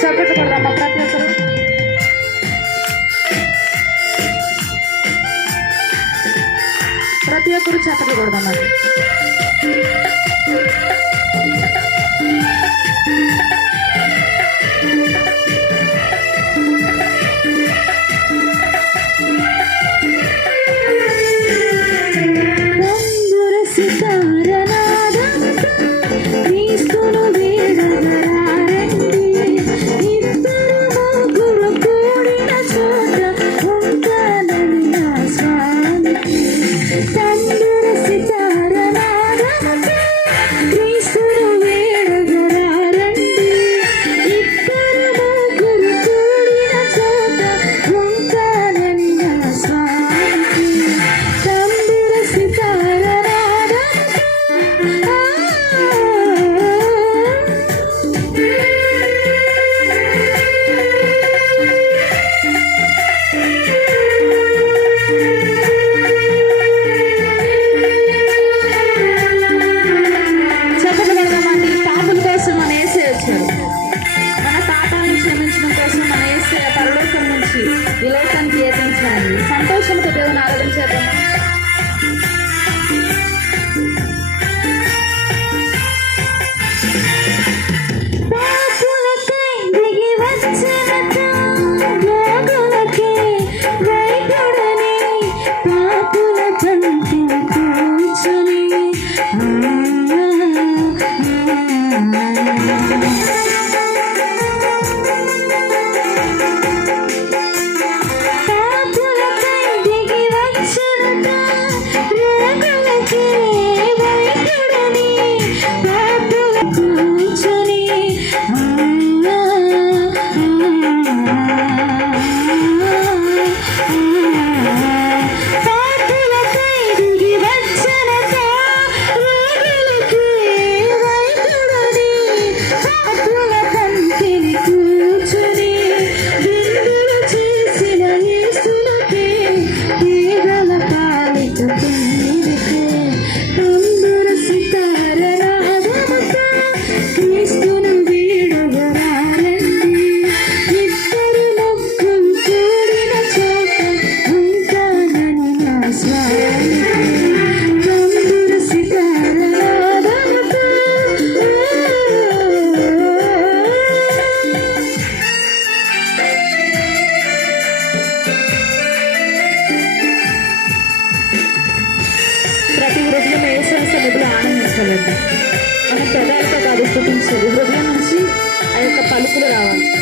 చక్కటి పడదమ్మా ప్రతి ఒక్కరు ప్రతి ఒక్కరు చక్కటి కొడదాం అది విలాసానికి యత్నించండి సంతోషంతో దేవుని ఆరాధించేద్దాం పాపుల తంతి కూర్చుని Ana Pereira, Guadalupe, O problema é Nantes, aí o Capalho Plural.